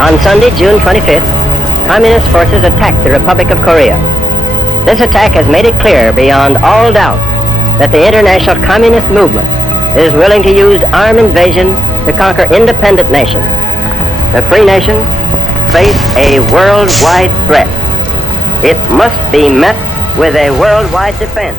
On Sunday, June 25th, Communist forces attacked the Republic of Korea. This attack has made it clear beyond all doubt that the international communist movement is willing to use armed invasion to conquer independent nations. The free nations face a worldwide threat. It must be met with a worldwide defense.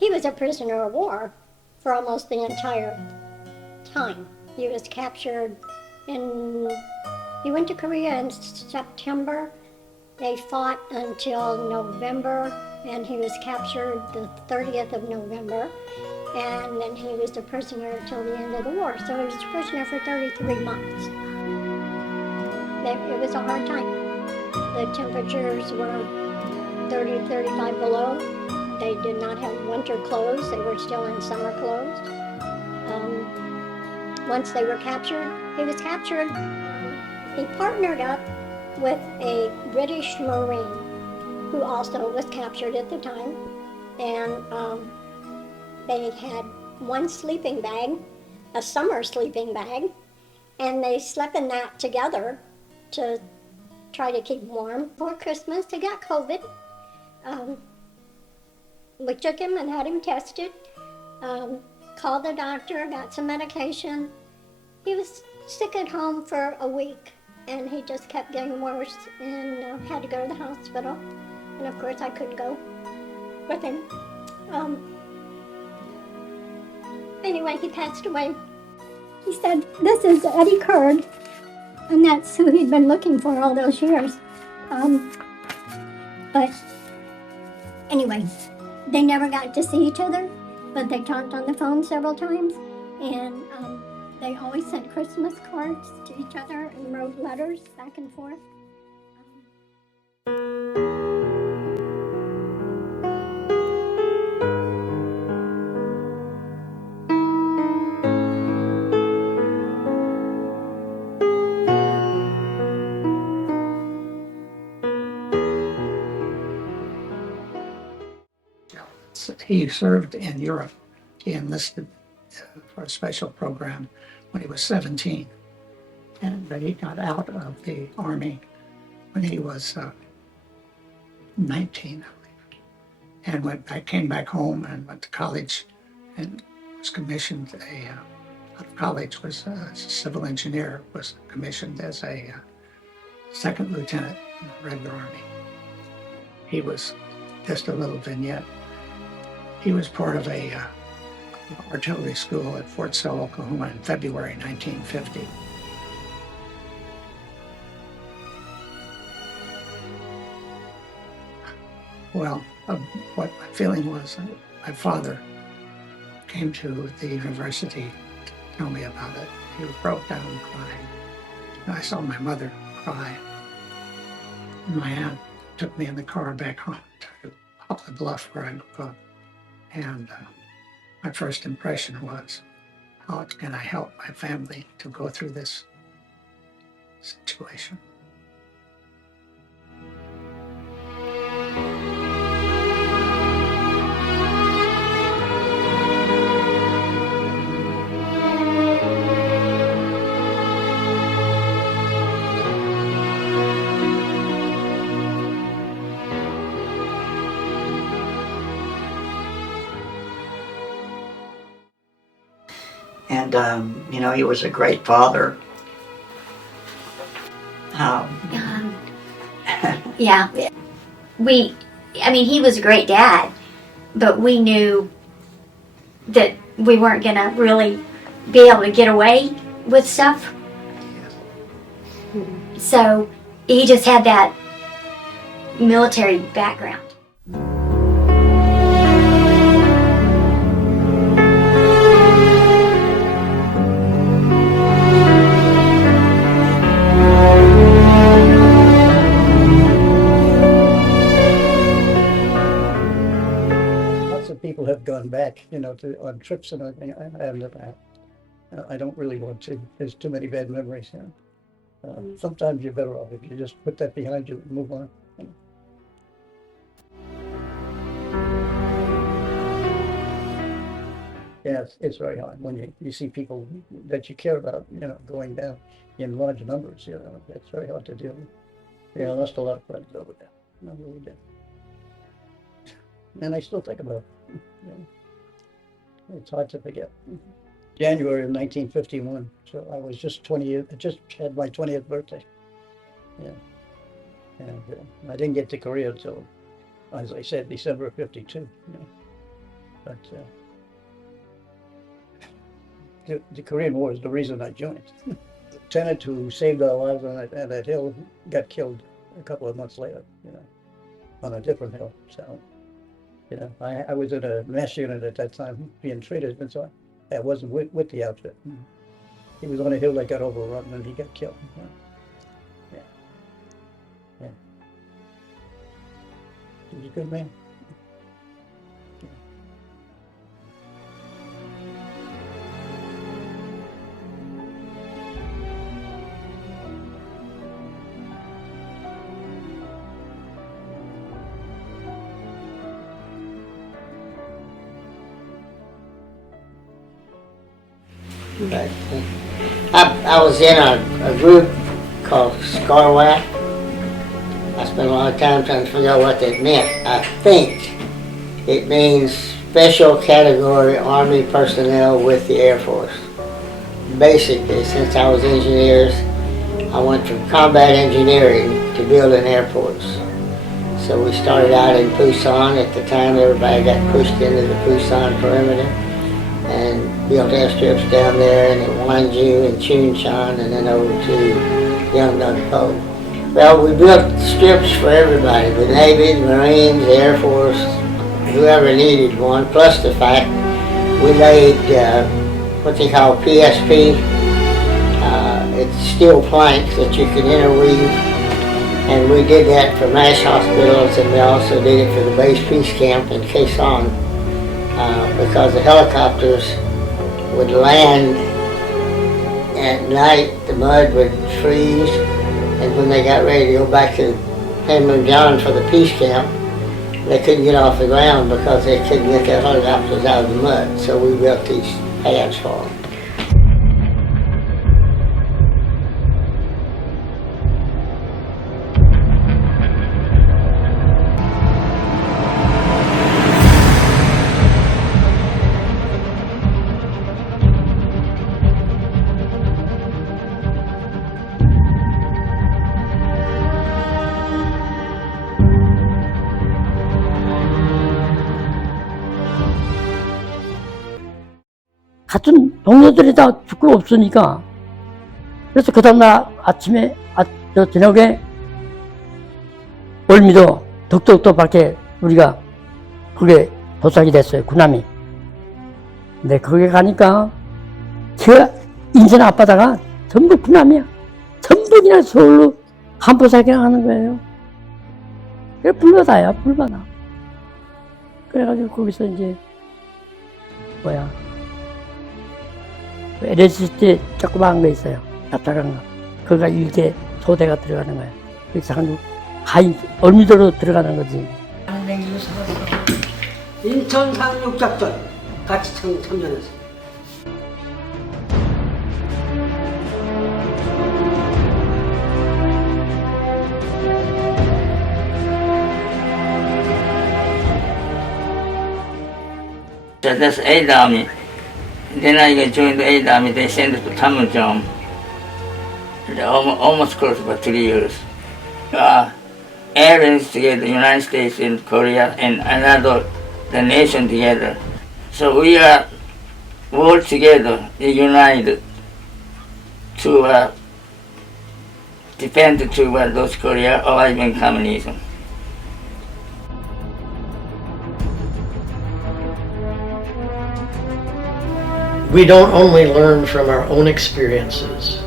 He was a prisoner of war for almost the entire time. He was captured he went to Korea in September. They fought until November, and he was captured the 30th of November. And then he was a prisoner until the end of the war. So he was a prisoner for 33 months. It was a hard time. The temperatures were 30, 35 below. They did not have winter clothes. They were still in summer clothes. Once they were captured, he partnered up with a British Marine who also was captured at the time. And they had one sleeping bag, a summer sleeping bag, and they slept in that together to try to keep warm. For Christmas, he got COVID. We took him and had him tested, called the doctor, got some medication. He was sick at home for a week, and he just kept getting worse and had to go to the hospital. And of course, I couldn't go with him. Anyway, he passed away. He said, "This is Eddie Kurd," and that's who he'd been looking for all those years. But anyway, they never got to see each other, but they talked on the phone several times, and they always sent Christmas cards to each other and wrote letters back and forth. He served in Europe. He enlisted for a special program when he was 17. But he got out of the Army when he was 19, I believe. And came back home and went to college and was commissioned out of college, was a civil engineer, was commissioned as a second lieutenant in the regular Army. He was, just a little vignette, he was part of a artillery school at Fort Sill, Oklahoma in February 1950. Well, what my feeling was, my father came to the university to tell me about it. He broke down crying. And I saw my mother cry. My aunt took me in the car back home to Poplar Bluff, where I grew up. And my first impression was, how can I help my family to go through this situation? And, you know, he was a great father. Yeah. I mean, he was a great dad, but we knew that we weren't going to really be able to get away with stuff. So he just had that military background. People have gone back, you know, on trips and everything. I have never. I don't really want to. There's too many bad memories. You know? Sometimes you're better off if you just put that behind you and move on. You know? Yeah, it's very hard when you see people that you care about, you know, going down in large numbers. You know, it's very hard to deal with. Yeah, I lost a lot of friends over there. I really did. And I still think about it. You know, it's hard to forget. January of 1951. So I was just 20 years. I just had my 20th birthday. Yeah, and I didn't get to Korea until, as I said, December of '52. You know? But the Korean War is the reason I joined. The lieutenant who saved our lives on that hill got killed a couple of months later. You know, on a different hill. So. You know, I was in a mess unit at that time, being treated, and so I wasn't with the outfit. He was on a hill that got overrun, and he got killed. Yeah. Yeah. He was a good man. But I was in a group called SCARWAC. I spent a lot of time trying to figure out what that meant. I think it means Special Category Army Personnel with the Air Force. Basically, since I was engineers, I went from combat engineering to building airports. So we started out in Busan. At the time, everybody got pushed into the Busan perimeter and built airstrips down there and at Wanju and Chunshan and then over to Yeongdeung-po. Well, we built strips for everybody, the Navy, the Marines, the Air Force, whoever needed one, plus the fact we laid what they call PSP. It's steel planks that you can interweave, and we did that for MASH hospitals, and we also did it for the base peace camp in Quezon, because the helicopters would land at night, the mud would freeze, and when they got ready to go back to Panmunjom for the peace camp, they couldn't get off the ground because they couldn't get their helicopters out of the mud. So we built these pads for them. 같은 동료들이 다 죽고 없으니까, 그래서 그 다음날 아침에 저녁에 월미도 덕덕덕 밖에 우리가 그게 도착이 됐어요. 군함이. 근데 거기 가니까 그 인천 앞바다가 전부 군함이야. 전부 그냥 서울로 한포사기랑 하는 거예요. 그래 불바다야, 불바다. 그래가지고 거기서 이제 LHT 조그마한 거 있어요. 납작한 거. 거기가 일개 소대가 들어가는 거야. 그래서 한국 하이 얼미도로 들어가는 거지. 인천 상륙작전 같이 참전했어요. So that's 8th Army. Then I joined the 8th Army. They sent us to Tamilton. Almost close about 3 years. Airlines together, United States and Korea, and another, the nation together. So we are all together, united to defend to North Korea surviving communism. We don't only learn from our own experiences,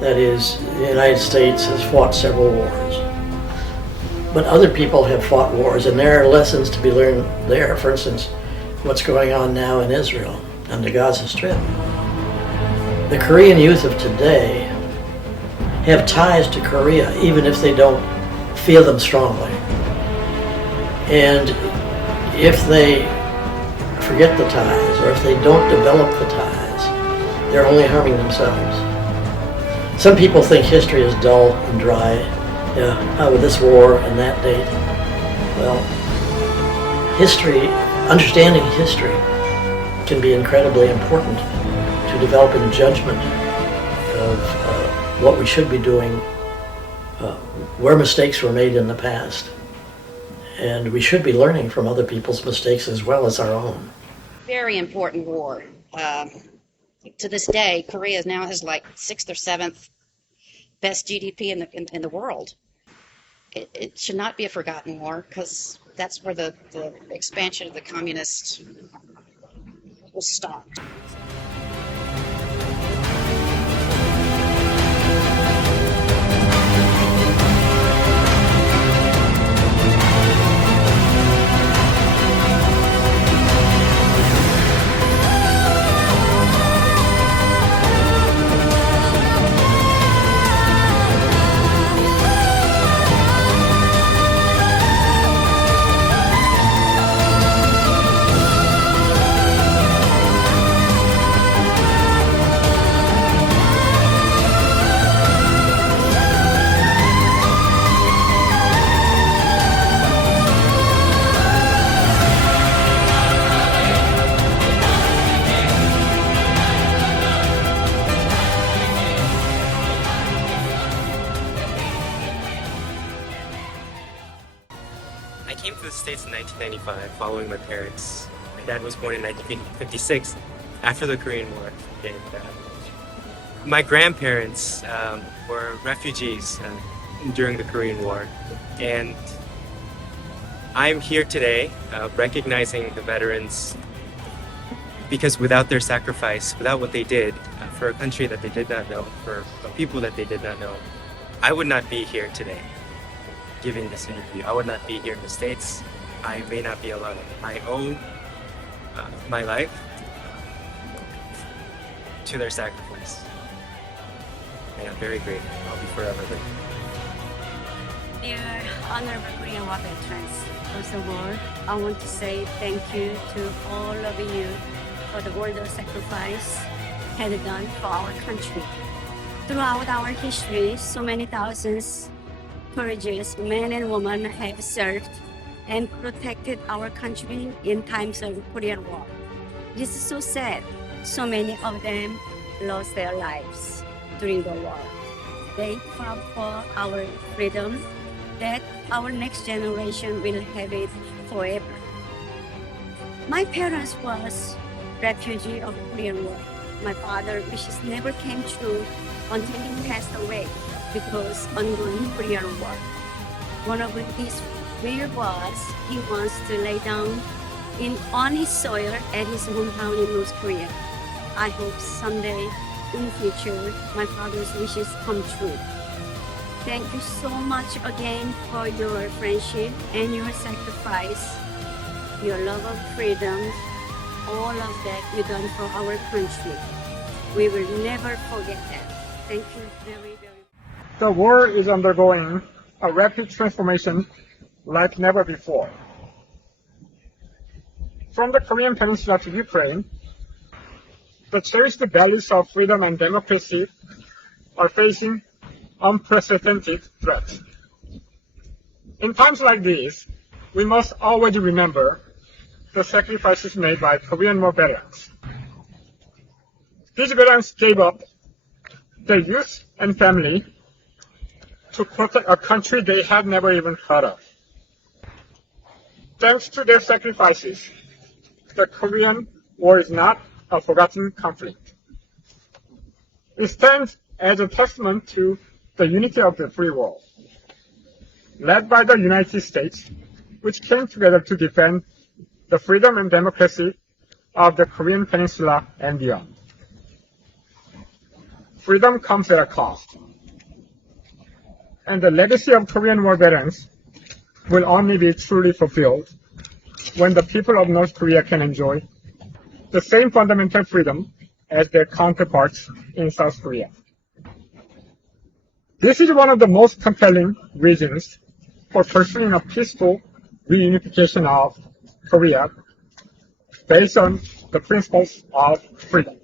that is, the United States has fought several wars, but other people have fought wars, and there are lessons to be learned there. For instance, what's going on now in Israel and the Gaza Strip. The Korean youth of today have ties to Korea, even if they don't feel them strongly. And if they forget the ties, or if they don't develop the ties, they're only harming themselves. Some people think history is dull and dry. How with this war and that date? Well, history, understanding history, can be incredibly important to developing judgment of what we should be doing, where mistakes were made in the past. And we should be learning from other people's mistakes as well as our own. Very important war. To this day, Korea now has like 6th or 7th best GDP in the world. It should not be a forgotten war, because that's where the expansion of the communists was stopped. I came to the States in 1995 following my parents. My dad was born in 1956 after the Korean War. And, my grandparents were refugees during the Korean War. And I'm here today recognizing the veterans, because without their sacrifice, without what they did for a country that they did not know, for people that they did not know, I would not be here today giving this interview. I would not be here in the States. I may not be alive. I owe my life to their sacrifice. And I'm very grateful. I'll be forever grateful. Dear honorable Korean War veterans, first of all, I want to say thank you to all of you for the world of sacrifice had done for our country. Throughout our history, so many thousands courageous men and women have served and protected our country in times of Korean War. It is so sad. So many of them lost their lives during the war. They fought for our freedom, that our next generation will have it forever. My parents was refugee of Korean War. My father's wishes never came true until he passed away because ongoing Korean War. One of his where was he wants to lay down on his soil at his hometown in North Korea. I hope someday in the future my father's wishes come true. Thank you so much again for your friendship and your sacrifice, your love of freedom, all of that you done for our country. We will never forget that. Thank you very, very much. The world is undergoing a rapid transformation like never before. From the Korean Peninsula to Ukraine, the cherished values of freedom and democracy are facing unprecedented threats. In times like these, we must always remember the sacrifices made by Korean War veterans. These veterans gave up their youth and family to protect a country they had never even heard of. Thanks to their sacrifices, the Korean War is not a forgotten conflict. It stands as a testament to the unity of the free world, led by the United States, which came together to defend the freedom and democracy of the Korean Peninsula and beyond. Freedom comes at a cost, and the legacy of Korean War veterans will only be truly fulfilled when the people of North Korea can enjoy the same fundamental freedom as their counterparts in South Korea. This is one of the most compelling reasons for pursuing a peaceful reunification of Korea based on the principles of freedom.